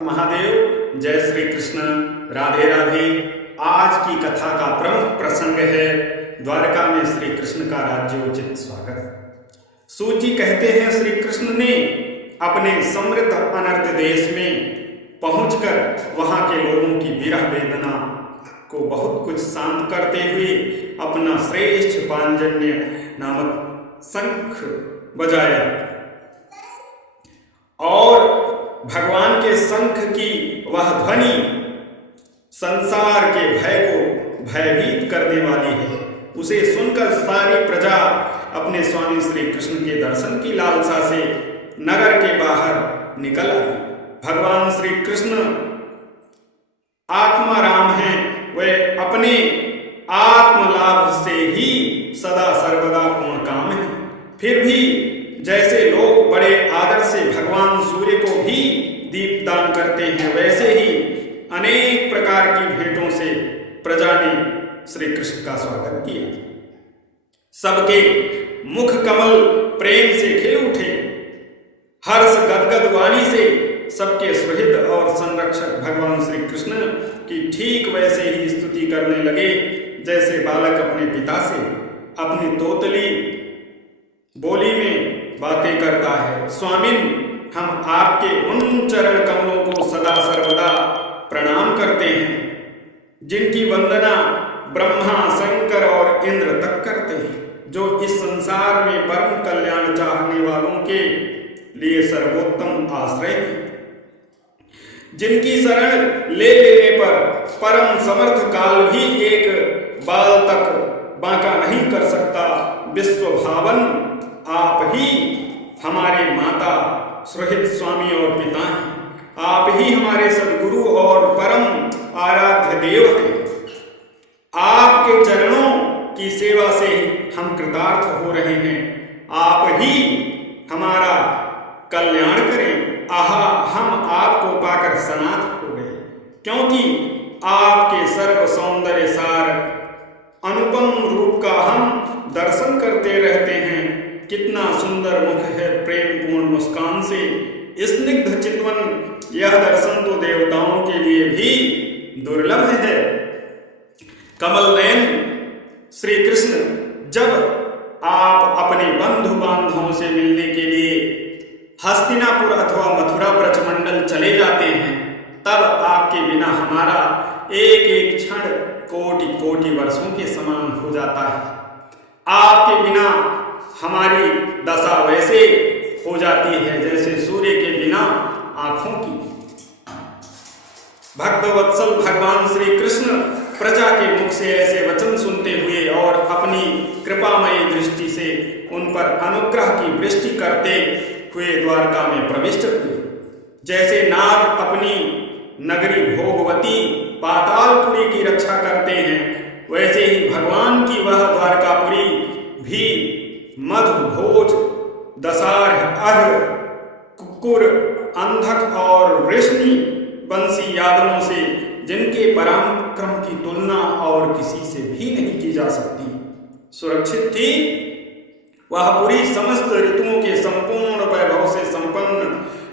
महादेव। जय श्री कृष्ण, राधे राधे। आज की कथा का प्रमुख प्रसंग है द्वारका में श्री कृष्ण का राज्योचित स्वागत। सूत जी कहते हैं श्री कृष्ण ने अपने समृद्ध अनर्त देश में पहुंचकर वहां के लोगों की विरह वेदना को बहुत कुछ शांत करते हुए अपना श्रेष्ठ पांजन्य नामक शंख बजाया और भगवान के शंख की वह ध्वनि संसार के भय को भयभीत करने वाली है। उसे सुनकर सारी प्रजा अपने स्वामी श्री कृष्ण के दर्शन की लालसा से नगर के बाहर निकल आई। भगवान श्री कृष्ण आत्मा राम हैं, वे अपने आत्मलाभ से ही सदा सर्वदा पूर्ण काम है। फिर भी जैसे लोग बड़े आदर से भगवान सूर्य को भी दीपदान करते हैं, वैसे ही अनेक प्रकार की भेंटों से प्रजा ने श्री कृष्ण का स्वागत किया। सबके मुख कमल प्रेम से खिल उठे। हर्ष गदगद वाणी से सबके सुहृद और संरक्षक भगवान श्री कृष्ण की ठीक वैसे ही स्तुति करने लगे जैसे बालक अपने पिता से अपनी तोतली बोली में बातें करता है। स्वामिन, हम आपके उन चरण कमलों को सदा सर्वदा प्रणाम करते हैं जिनकी वंदना ब्रह्मा, शंकर और इंद्र तक करते हैं, जो इस संसार में परम कल्याण चाहने वालों के लिए सर्वोत्तम आश्रय है, जिनकी शरण ले लेने पर परम समर्थ काल भी एक बाल तक बांका नहीं कर सकता। विश्व भावन आप ही हमारे माता, सुहृद, स्वामी और पिता हैं। आप ही हमारे सद्गुरु और परम आराध्य देव हैं। आपके चरणों की सेवा से हम कृतार्थ हो रहे हैं। आप ही हमारा कल्याण करें। आहा, हम आपको पाकर सनाथ हो गए, क्योंकि आपके सर्व सौंदर्य सार अनुपम रूप का हम दर्शन करते रहते हैं। कितना सुंदर मुख है प्रेम पूर्ण मुस्कान से स्निग्ध चितवन, यह दर्शन तो देवताओं के लिए भी दुर्लभ है। कमल नयन श्री कृष्ण जब आप अपने बंधु बांधवों से मिलने के लिए हस्तिनापुर अथवा मथुरा ब्रजमंडल चले जाते हैं, तब आपके बिना हमारा एक एक क्षण कोटि कोटि वर्षों के समान हो जाता है। आपके बिना हमारी दशा वैसे हो जाती है जैसे सूर्य के बिना आंखों की। भक्तवत्सल भगवान श्री कृष्ण प्रजा के मुख से ऐसे वचन सुनते हुए और अपनी कृपामयी दृष्टि से उन पर अनुग्रह की वृष्टि करते हुए द्वारका में प्रविष्ट हुए। जैसे नाग अपनी नगरी भोगवती पातालपुरी की रक्षा करते हैं, वैसे ही भगवान की वह द्वारकापुरी भी मधु, भोज, दशार्ह, अर्घ, कुक्कुर, अंधक और वृष्णि वंशी यादवों से, जिनके पराक्रम की तुलना और किसी से भी नहीं की जा सकती, सुरक्षित थी। वह पुरी समस्त ऋतुओं के संपूर्ण वैभव से संपन्न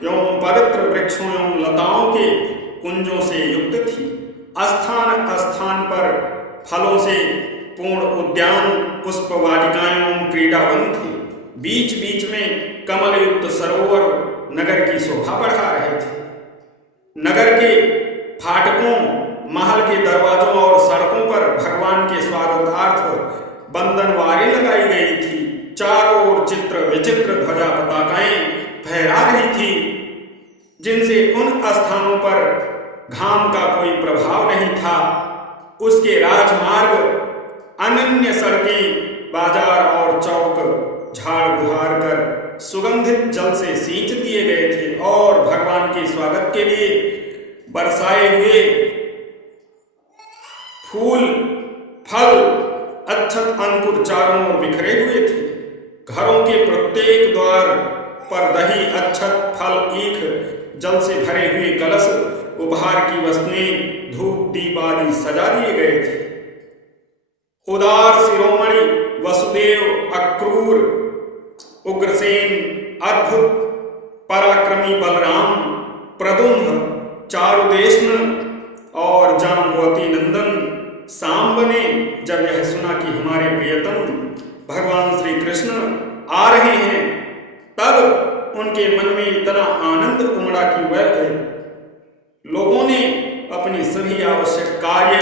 एवं पवित्र वृक्षों एवं लताओं के कुंजों से युक्त थी। स्थान स्थान पर फलों से पूर्ण उद्यान, पुष्प वाटिकाएं एवं क्रीड़ावन थे। बीच बीच में कमल युक्त सरोवर नगर की शोभा बढ़ा रहे थे। नगर के फाटकों, महल के दरवाजों और सड़कों पर भगवान के स्वागतार्थ बंधनवारें लगाई गई थी। चारों ओर चित्र विचित्र ध्वजा पताकाएं फहरा रही थी, जिनसे उन स्थानों पर घाम का कोई प्रभाव नहीं था। उसके राजमार्ग, अनन्य सड़कें, बाजार और चौक झाड़ बुहार कर सुगंधित जल से सींच दिए गए थे और भगवान के स्वागत के लिए बरसाए हुए फूल, फल, अक्षत, अंकुर चारों ओर बिखरे हुए थे। घरों के प्रत्येक द्वार पर दही, अक्षत, फल, ईख, जल से भरे हुए कलश, उपहार की वस्तुएं, धूप, दीप आदि सजा दिए गए थे। उदार शिरोमणि वसुदेव, अक्रूर, उग्रसेन, अद्भुत पराक्रमी बलराम, प्रद्युम्न, चारुदेशन और जाम्बवती नंदन सांब ने जब यह सुना कि हमारे प्रियतम भगवान श्री कृष्ण आ रहे हैं, तब उनके मन में इतना आनंद उमड़ा कि वह लोगों ने अपनी सभी आवश्यक कार्य,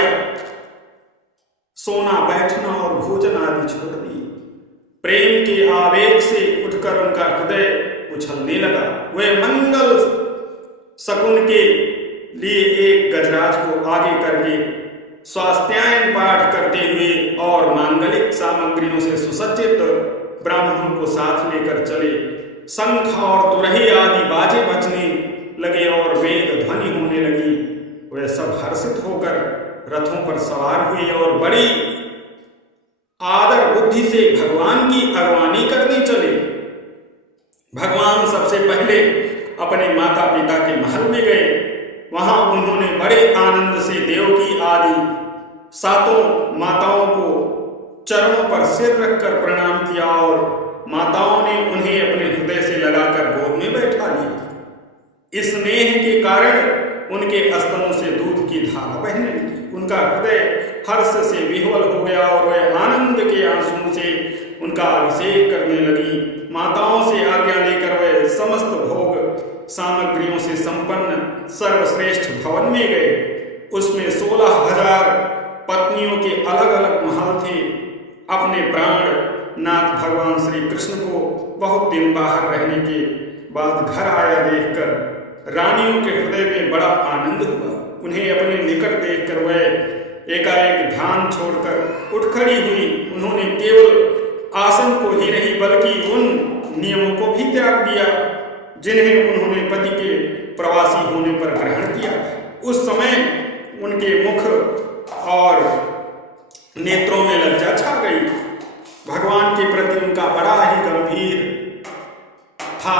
सोना बैठना और भोजन आदि छोड़ दिए। प्रेम के आवेग से उठकर उनका हृदय उछलने लगा। वे मंगल शकुन के लिए एक गजराज को आगे करके स्वास्थ्यायन पाठ करते हुए और मांगलिक सामग्रियों से सुसज्जित ब्राह्मणों को साथ लेकर चले। शंख और तुरही आदि बाजे बजने लगे और वेद ध्वनि होने लगी। वे सब हर्षित होकर रथों पर सवार हुए और बड़ी आदर बुद्धि से भगवान की अगवानी करने चले। भगवान सबसे पहले अपने माता पिता के महल में गए। वहां उन्होंने बड़े आनंद से देवकी आदि सातों माताओं को चरणों पर सिर रखकर प्रणाम किया और माताओं ने उन्हें अपने हृदय से लगाकर गोद में बैठा लिया। इस स्नेह के कारण उनके स्तनों से दूध की धारा बहने लगी। उनका हृदय हर्ष से विह्वल हो गया और वह आनंद के आंसुओं से उनका अभिषेक करने लगी। माताओं से आज्ञा लेकर वह समस्त भोग सामग्रियों से संपन्न सर्वश्रेष्ठ भवन में गए। उसमें 16,000 पत्नियों के अलग अलग महल थे। अपने प्राण नाथ भगवान श्री कृष्ण को बहुत दिन बाहर रहने के बाद घर आया देखकर रानियों के हृदय में बड़ा आनंद हुआ। उन्हें अपने निकट देखकर वह एकाएक ध्यान छोड़कर उठ खड़ी हुई। उन्होंने केवल आसन को ही नहीं बल्कि उन नियमों को भी त्याग दिया जिन्हें उन्होंने पति के प्रवासी होने पर ग्रहण किया। उस समय उनके मुख और नेत्रों में लज्जा छा गई। भगवान के प्रति उनका बड़ा ही गंभीर था।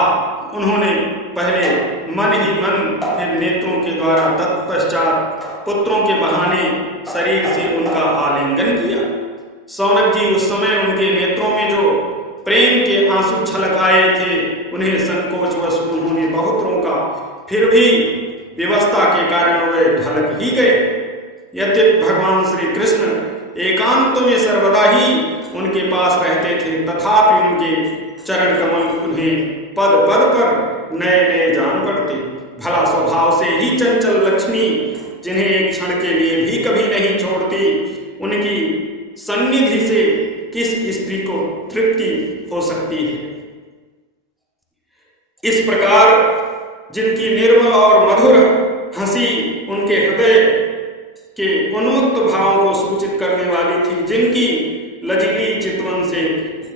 उन्होंने पहले मन ही मन, फिर नेत्रों के द्वारा, तत्पश्चात पुत्रों के बहाने शरीर से उनका आलिंगन किया। सौनक जी उस समय उनके नेत्रों में जो प्रेम के आंसू छलक आए थे, उन्हें संकोचवश उन्होंने बहुत रोका। फिर भी व्यवस्था के कारण वे ढलक ही गए। यद्यपि भगवान श्री कृष्ण एकांत में सर्वदा ही उनके पास रहते थे, तथापि उनके चरण कमल उन्हें पद पद पर नए नए जान पड़ते। भला स्वभाव से ही चंचल लक्ष्मी, जिन्हें एक क्षण के लिए भी कभी नहीं छोड़ती, उनकी सन्निधि से किस स्त्री को तृप्ति हो सकती है। इस प्रकार जिनकी निर्मल और मधुर हंसी उनके हृदय के उन्मुक्त भावों को सूचित करने वाली थी, जिनकी लजली चितवन से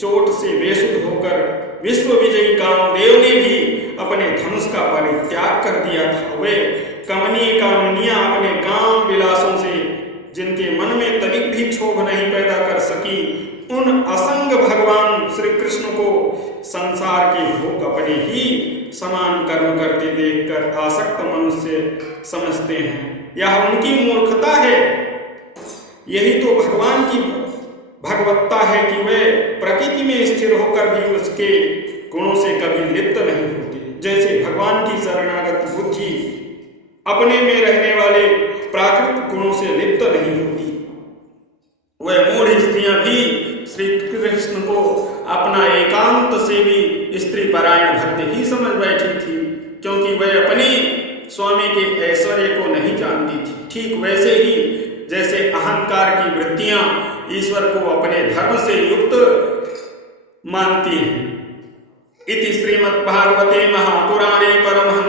चोट से बेसुध होकर विश्व विजयी कामदेव ने भी अपने धनुष का परित्याग कर दिया था, वे कमनीय कामिनियां अपने काम विलासों से जिनके मन में तनिक भी क्षोभ नहीं पैदा कर सकी, उन असंग भगवान श्री कृष्ण को संसार के भोग अपने ही समान कर्म करते देखकर आसक्त मनुष्य समझते हैं। यह उनकी मूर्खता है। यही तो भगवान की भगवत्ता है कि वे प्रकृति में स्थिर होकर भी उसके गुणों से कभी लिप्त नहीं होते। जैसे भगवान की शरणागत बुद्धि अपने में रहने वाले प्राकृतिक गुणों से लिप्त नहीं होती। वह मूढ़ स्त्रियां भी श्री कृष्ण को अपना एकांत सेवी स्त्री परायण भक्त ही समझ बैठी थी, क्योंकि वह अपने स्वामी के ऐश्वर्य को नहीं जानती थी। ठीक वैसे ही जैसे अहंकार की वृत्तियां ईश्वर को अपने धर्म से युक्त मानती हैं। इति श्रीमद्भागवते महापुराणे परमहंस